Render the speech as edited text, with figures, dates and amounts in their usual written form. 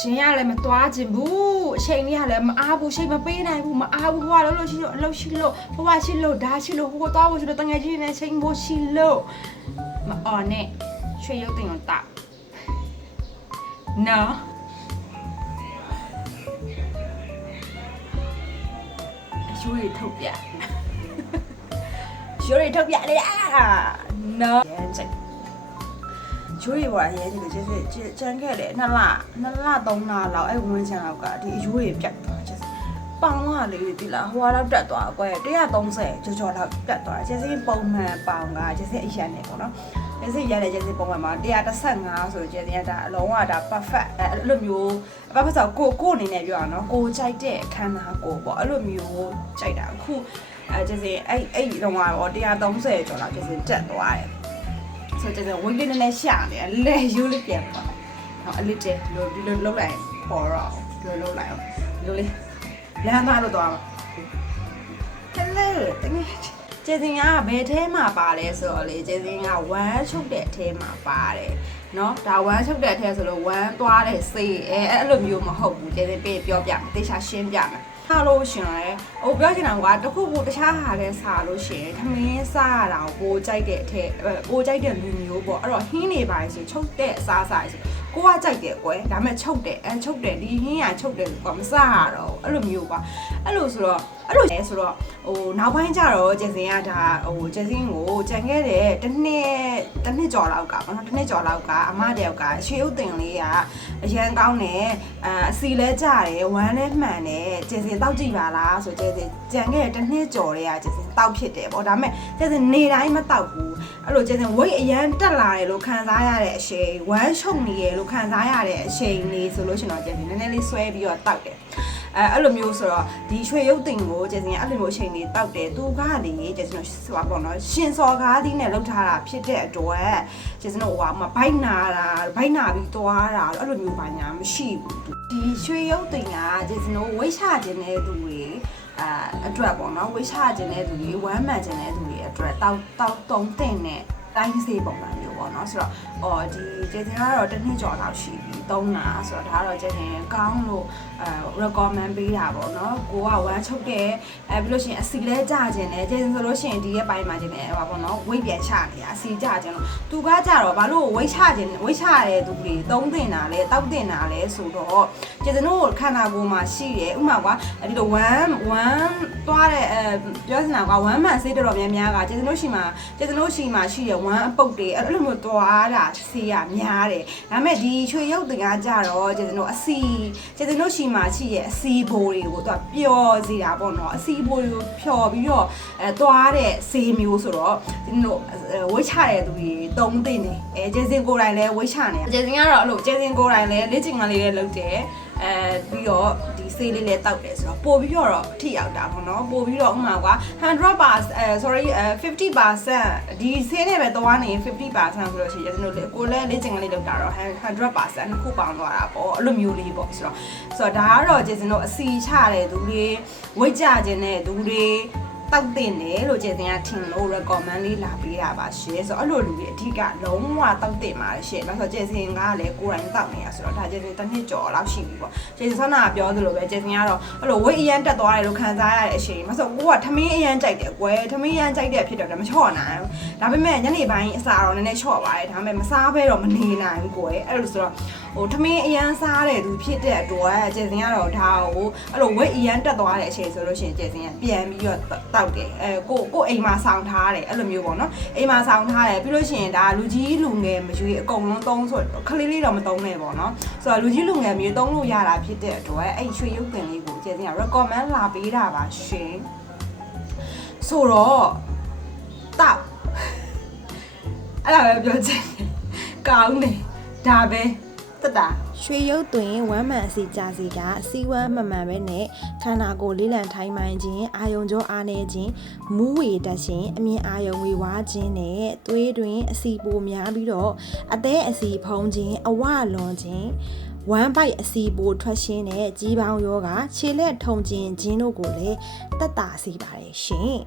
ချင်းရလဲမတွားခြင်းဘူးအချိန်လေးကလည်းမအားဘူးချိန်မပေးနိုင်ဘူးမအားဘူးဟိုကလို့ရှိလို့အလုပ်ရှိလို့ဘဝရှိလို့ဒါရှိလို့ဟိုကတော့ရှိလို့တငယ်ချင်းနဲ့ချိန်ဖို့ရှိလို့မအော်နဲ့ရွှေရုပ်တင်ကိုတောက်နော်ရွှေထုတ်ပြရွှေထုတ်ပြလေနော်ရွှေပါရဲဒီလိုကျန်ခဲ့တယ်2 လ3 လလောက်အဲ့ဝန်းချန်လောက်ကဒီရွှေပြတ်သွားချက်ပေါင်ကလေးဒီလားဟိုကတော့တက်သွားကွယ်130ကျော်လောက်တက်သွားချက်စင်းပုံမှန်ပေါင်ကချက်စင်းအရန်နေပေါ့နော်ချက်စင်းရတယ်ချက်စင်းပုံမှန်မှာ115ဆိုချက်စင်းကဒါအလုံးကဒါ perfect အဲ့လိုမျိုး perfect ဆိုကိုအနေနဲ့ပြောရအောင်နော်ကိုကြိုက်တဲ့ခန္ဓာကိုပေါ့အဲ့လိုမျိုးကြိုက်တာအခုချက်စင်းအဲ့လုံးကတော့130ကျော်လောက်ချက်စင်းတက်သွားတယ်ဆိုတော့ဝင်းလေးနဲ့ရှာနေလဲယူလေးပြန်ပါဟောအလေးတဲလို့ဒီလိုလှုပ်လိုက်ပေါ်တော့ဒီလိုလှုပ်လိုက်အောင်ဒီလိုလေးလမ်းသားလို့တော့ကဲလေတကယ်ကျေစင်ကဘယ်ထဲမှာပါလဲဆိုတော့လေကျေစင်ကဝမ်းချုပ်တဲ့အထဲမှာပါတယ်เนาะဒါဝမ်းချုပ်တဲ့အထဲဆိုလို့ဝမ်းသွားတဲ့စေးအဲ့လိုမျိုးမဟုတ်ဘူးကျေစင်ပြေပြောပြတေချာရှင်းပြမယ်ထားလို့ရှင်လဲဟိုပြောချင်တာကတခုခုတခြားဟာတဲ့စားလို့ရှင်ထမင်းစားရတာကိုပိုကြိုက်တဲ့အထက်ပိုကြိုက်တဲ့လူမျိုးပေါ့အဲ့တော့ဟင်းနေပါဆိုချုပ်တဲ့အစားစားဆိုကိုကကြိုက်တယ်ကွယ်ဒါပေမဲ့ချုပ်တယ်ဒီဟင်းရချုပ်တယ်ကွာမစားရတော့အဲ့လိုမျိုးကွာအဲ့လိုဆိုတော့ဟိုနောက်ပိုင်းကျတော့ကျေစင်ကဒါဟိုကျေစင်ကိုကြံခဲ့တဲ့တစ်နှစ်ကျော်လောက်ကပေါ့နော်တစ်နှစ်ကျော်လောက်ကအမတယောက်ကရွှေဥတင်လေးကအရန်ကောင်းတယ်အစီလဲကြတယ်ဝမ်းလဲမှန်တယ်ကျေစင်တောက်ကြည့်ပါလားဆိုကျေစင်ကြံခဲ့တဲ့တစ်နှစ်ကျော်တွေကကျေစင်တောက်ဖြစ်တယ်ပေါ့ဒါပေမဲ့ကျေစင်နေတိုင်းမတောက်ဘူးအဲ့လိုကျေစင်ဝိတ်အရန်တက်လာတယ်လို့ခံစားရတဲ့အချိန်ဝမ်းရှုပ်နေရလို့ခံစားရတဲ့အချိန်လေးဆိုလို့ရှင်တော့ကျေစင်နည်းနည်းလေးဆွဲပြီးတော့တောက်တယ်အဲ့လိုမျိုးဆိုတော့ဒီရွှေရုပ်တင်ကိုကျေစင်အဲ့လိုမျိုးအချိန်လေးတောက်တယ်သူကလေကျေစင်ဆိုတာပေါ့နော်ရှင်စော်ကားသီးနဲ့လောက်ထားတာဖြစ်တဲ့အတွက်ကျေစင်တို့ဟိုမှာဘိုက်နာပြီးသွားတာအဲ့လိုမျိုးဘာညာမရှိဘူးဒီရွှေရုပ်တင်ကကျေစင်တို့ဝိတ်ချခြင်းတဲ့သူတွေအတွက်ပေါ့နော်ဝိတ်ချခြင်းတဲ့သူတွေဝမ်းမှန်ခြင်းတဲ့သူတွေအတွက်တောက်တုံးတင်တဲ့တိုင်းစေးပုံစံမျိုးပေါ့နော်ဆိုတော့ဒီကျေစင်ကတော့တစ်နှစ်ကျော်လောက်ရှိပြီသုံးတာဆိုတော့ဒါကတော့ကျေစင်ကောင်းလို့recommend ပေးတာပေါ့နော်ကိုကဝမ်းချုပ်တယ်ပြီးလို့ရှိရင်အစီလဲကြခြင်းနဲ့ကျေစင်ဆိုလို့ရှိရင်ဒီရဲ့ပိုင်းမှာခြင်းနဲ့ဟောပေါ့နော်ဝိတ်ပြန်ချနေတာအစီကြခြင်းလို့သူကကြတော့ဘာလို့ဝိတ်ချတဲ့သူတွေသုံးတင်တာလဲတောက်တင်တာလဲဆိုတော့ကျေစင်တို့ခန္ဓာကိုယ်မှာရှိတယ်ဥမာကွာဒီလိုဝမ်းသွားတဲ့ပြောစင်တာကွာဝမ်းမှန်ဆေးတော်များများကကျေစင်တို့ရှိမှာရှိတယ်ဝမ်းအပုတ်တွေအဲ့လိုမျိုးသွားတာဆေးရများတယ်ဒါပေမဲ့ဒီချွေရုပ်တင်ကကြတော့ကျေစင်တို့ကျေစင်တို့ရှိမှာရှိရဲ့အစီဘိုးတွေကိုသူကပျော်စေတာပေါ့နော်အစီဘိုးတွေကိုဖြော်ပြီးတော့သွားတဲ့ဆေးမျိုးဆိုတော့ကျေစင်တို့ဝိတ်ချတဲ့သူတွေသုံးတင်တယ်ကျေစင်ကိုယ်တိုင်လည်းဝိတ်ချနေကျေစင်ကတော့အဲ့လိုကျေစင်ကိုယ်တိုင်လည်းလေ့ကျင့်ခန်းလေးလည်းလုပ်တယ်ပြီးတော့ဒီဆေးလေးလည်းတောက်တယ်ဆိုတော့ပို့ပြီးတော့ထိရောက်တာပေါ့နော်ပို့ပြီးတော့ဥမာကွာ 50% ဒီဆေးနဲ့ပဲသွားနေ50%ဆိုလို့ရှိရင်ကျွန်တော်ကိုလည်းလေ့ကျင့်ခန်းလေးလုပ်တာတော့ 100% နှစ်ခုပေါင်းသွားတာပေါ့အဲ့လိုမျိုးလေးပေါ့ဆိုတော့ဒါကတော့ကျေစင်တို့အစီချတဲ့သူတွေဝိတ်ကြခြင်းတဲ့သူတွေတောက်တင်တယ်လို့ကျေစင်ကထင်လို့ recommend လေးလာပေးတာပါရှင်ဆိုတော့အဲ့လိုလူတွေအဓိကလုံးဝတောက်တင်ပါရှင်ဒါဆိုကျေစင်ကလည်းကိုယ်တိုင်တောက်နေတာဆိုတော့ဒါကျေစင်တစ်နှစ်ကျော်လောက်ရှိပြီပေါ့ကျေစင်ဆန္ဒပြောသလိုပဲကျေစင်ကတော့အဲ့လိုဝိတ်အရန်တက်သွားတယ်လို့ခံစားရတဲ့အချိန်မှာဆိုကိုကထမင်းအရန်ကြိုက်တယ်ကွယ်ထမင်းအရန်ကြိုက်တဲ့ဖြစ်တော့မချော့နိုင်ဘူးဒါပေမဲ့ညနေပိုင်းအစာတော့နည်းနည်းချော့ပါတယ်ဒါပေမဲ့မစားဘဲတော့မနေနိုင်ဘူးကွယ်အဲ့လိုဆိုတော့ဟိုထမင်းအရန်စားတဲ့သူဖြစ်တဲ့အတွက်ကျေစင်ကတော့ဒါကိုအဲ့လိုဝိတ်အရန်တက်သွားတဲ့အချိန်ဆိုလို့ရှိရင်ကျေစင်ကပြန်ပြီးတော့တောက်တယ်ကိုအိမ်မှာဆောင်းထားတယ်အဲ့လိုမျိုးပေါ့နော်အိမ်မှာဆောင်းထားတယ်ပြီးလို့ရှိရင်ဒါလူကြီးလူငယ်မရွေးအကုန်လုံးသုံးဆိုခလေးလေးတော့မသုံးနဲ့ပေါ့နော်ဆိုတော့လူကြီးလူငယ်မျိုးသုံးလို့ရတာဖြစ်တဲ့အတွက်အဲ့ရွှေရုပ်တင်လေးကိုကျေစင်က recommend လာပေးတာပါရှင်ဆိုတော့တောက်အဲ့ဒါပဲပြောချင်ကောင်းတယ်ဒါပဲတတရွှေရုပ်တွင်ဝမ်းမှန်အစီကြစီကစီဝမ်းမမှန်ပဲနဲ့ခန္ဓာကိုယ်လေးလံထိုင်းမှန်ခြင်းအာယုံကြောအားနေခြင်းမူးဝေတတ်ခြင်းအမြင်အာယုံဝေဝါးခြင်းနဲ့သွေးတွင်အစီပိုများပြီးတော့အသေးအစီဖုံးခြင်းအဝလွန်ခြင်းဝမ်းပိုက်အစီပိုထွက်ရှင်းတဲ့ကြီးပေါင်းယောဂခြေလက်ထုံခြင်းတို့ကိုလည်းတက်တာစေပါတယ်ရှင်